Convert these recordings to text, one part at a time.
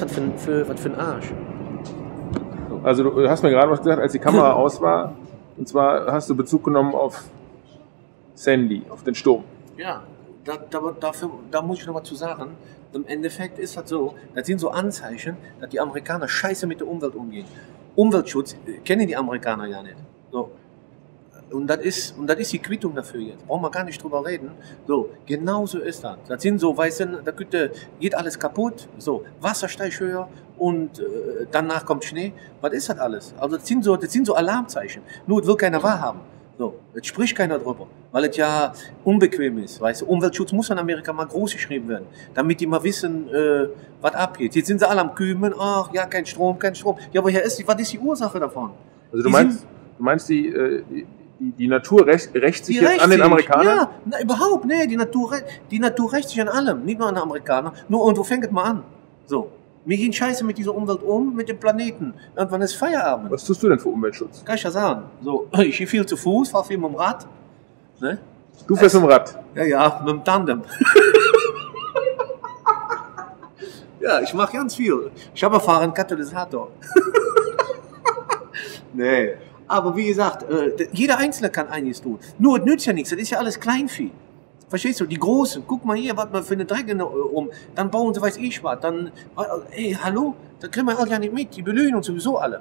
das was für ein Arsch? Also du hast mir gerade was gesagt, als die Kamera aus war, und zwar hast du Bezug genommen auf Sandy, auf den Sturm. Ja, da muss ich noch was zu sagen. Im Endeffekt ist das so, das sind so Anzeichen, dass die Amerikaner scheiße mit der Umwelt umgehen. Umweltschutz kennen die Amerikaner ja nicht. So. Und das ist die Quittung dafür jetzt. Brauchen wir gar nicht drüber reden. So, genau so ist das. Das sind so, weißt du, da geht alles kaputt. So, Wasser steigt höher und danach kommt Schnee. Was ist das alles? Also das sind so Alarmzeichen. Nur, das will keiner wahrhaben. So, jetzt spricht keiner drüber, weil es ja unbequem ist. Weißt du? Umweltschutz muss in Amerika mal groß geschrieben werden, damit die mal wissen, was abgeht. Jetzt sind sie alle am Kümmern, ach ja, kein Strom. Ja, was ist die Ursache davon? Also du meinst die Natur rächt sich jetzt an den Amerikanern? Ja, überhaupt, nee, die Natur rächt sich an allem, nicht nur an den Amerikanern. Nur irgendwo fängt es mal an. So. Wir gehen scheiße mit dieser Umwelt um, mit dem Planeten. Irgendwann ist Feierabend. Was tust du denn für Umweltschutz? Kann ich ja sagen. So, ich gehe viel zu Fuß, fahre viel mit dem Rad. Ne? Du fährst mit dem Rad? Ja, mit dem Tandem. Ja, ich mache ganz viel. Ich habe fahre einen Katalysator. Nee. Aber wie gesagt, jeder Einzelne kann einiges tun. Nur, es nützt ja nichts, das ist ja alles Kleinvieh. Verstehst du? Die Großen, guck mal hier, was man für eine Dreck dann bauen sie weiß ich was, dann, ey, hallo, da kriegen wir alle ja nicht mit, die belügen uns sowieso alle.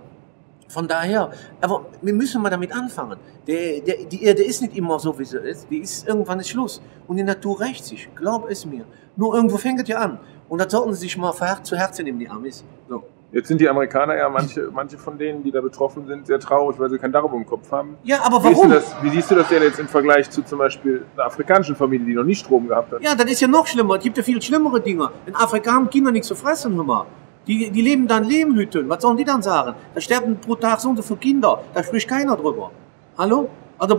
Von daher, aber wir müssen mal damit anfangen. Die Erde ist nicht immer so, wie sie ist, irgendwann ist Schluss. Und die Natur rächt sich, glaub es mir. Nur irgendwo fängt es ja an. Und das sollten sie sich mal zu Herzen nehmen, die Amis. So. Jetzt sind die Amerikaner ja, manche von denen, die da betroffen sind, sehr traurig, weil sie kein Dach über dem Kopf haben. Ja, aber warum? Wie siehst du das denn jetzt im Vergleich zu zum Beispiel einer afrikanischen Familie, die noch nie Strom gehabt hat? Ja, das ist ja noch schlimmer. Es gibt ja viel schlimmere Dinge. In Afrika haben Kinder nichts zu fressen, hör mal. Die leben da in Lehmhütten. Was sollen die dann sagen? Da sterben pro Tag so und so viele Kinder. Da spricht keiner drüber. Hallo? Also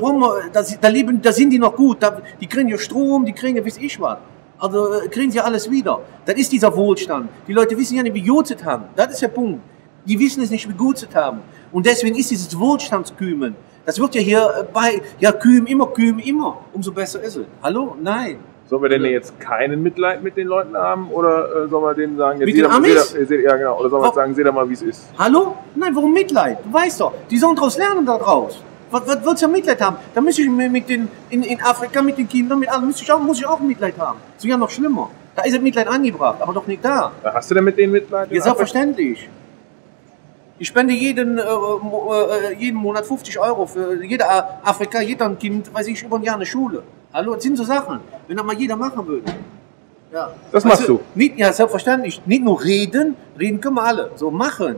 da sind die noch gut. Die kriegen ja Strom, die kriegen ja weiß ich was. Also kriegen sie alles wieder. Das ist dieser Wohlstand. Die Leute wissen ja nicht, wie gut sie es haben. Das ist der Punkt. Die wissen es nicht, wie gut sie es haben. Und deswegen ist dieses Wohlstandskümen. Das wird ja hier kümen immer. Umso besser ist es. Hallo? Nein. Sollen wir denn jetzt keinen Mitleid mit den Leuten haben? Oder sollen wir denen sagen, jetzt ja, genau. Oder sollen wir sagen, seht mal, wie es ist? Hallo? Nein, warum Mitleid? Du weißt doch, die sollen daraus lernen daraus. Was willst du Mitleid haben? Da muss ich in Afrika mit den Kindern, mit allem, muss ich auch Mitleid haben. Das ist ja noch schlimmer. Da ist das Mitleid angebracht, aber doch nicht da. Hast du denn mit denen Mitleid? Ja, selbstverständlich. Ich spende jeden Monat 50 € für jeder Kind, weiß ich, über ein Jahr eine Schule. Hallo, das sind so Sachen, wenn das mal jeder machen würde. Ja. Das machst du? Ja, selbstverständlich. Nicht nur reden können wir alle. So machen.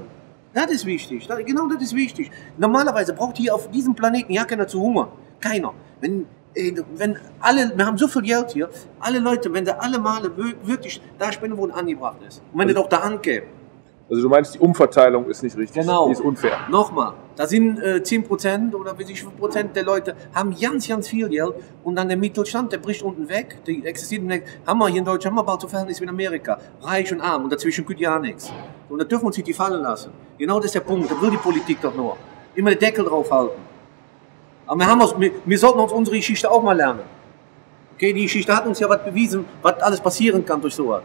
Das ist wichtig. Genau das ist wichtig. Normalerweise braucht hier auf diesem Planeten ja keiner zu hungern. Keiner. Wenn wir haben so viel Geld hier, alle Leute, wenn sie alle Male wirklich da spenden, wo es angebracht ist. Und wenn es auch da ankäme. Also du meinst, die Umverteilung ist nicht richtig, genau. Die ist unfair. Nochmal, da sind 10% oder wie viel Prozent der Leute haben ganz, ganz viel Geld und dann der Mittelstand, der bricht unten weg, die existiert nicht. Haben wir hier in Deutschland, haben wir bald so Verhältnis wie in Amerika, reich und arm und dazwischen geht ja nichts. Und da dürfen wir uns nicht die fallen lassen. Genau das ist der Punkt, da will die Politik doch nur. Immer den Deckel drauf halten. Aber wir sollten uns unsere Geschichte auch mal lernen. Okay, die Geschichte hat uns ja was bewiesen, was alles passieren kann durch sowas.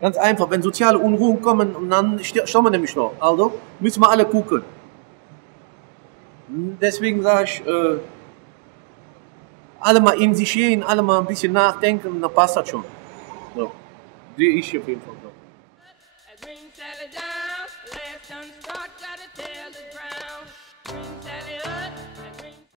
Ganz einfach, wenn soziale Unruhen kommen, und dann stehen wir nämlich noch. Also müssen wir alle gucken. Deswegen sage ich, alle mal in sich gehen, alle mal ein bisschen nachdenken, dann passt das schon. So. Sehe ich auf jeden Fall so.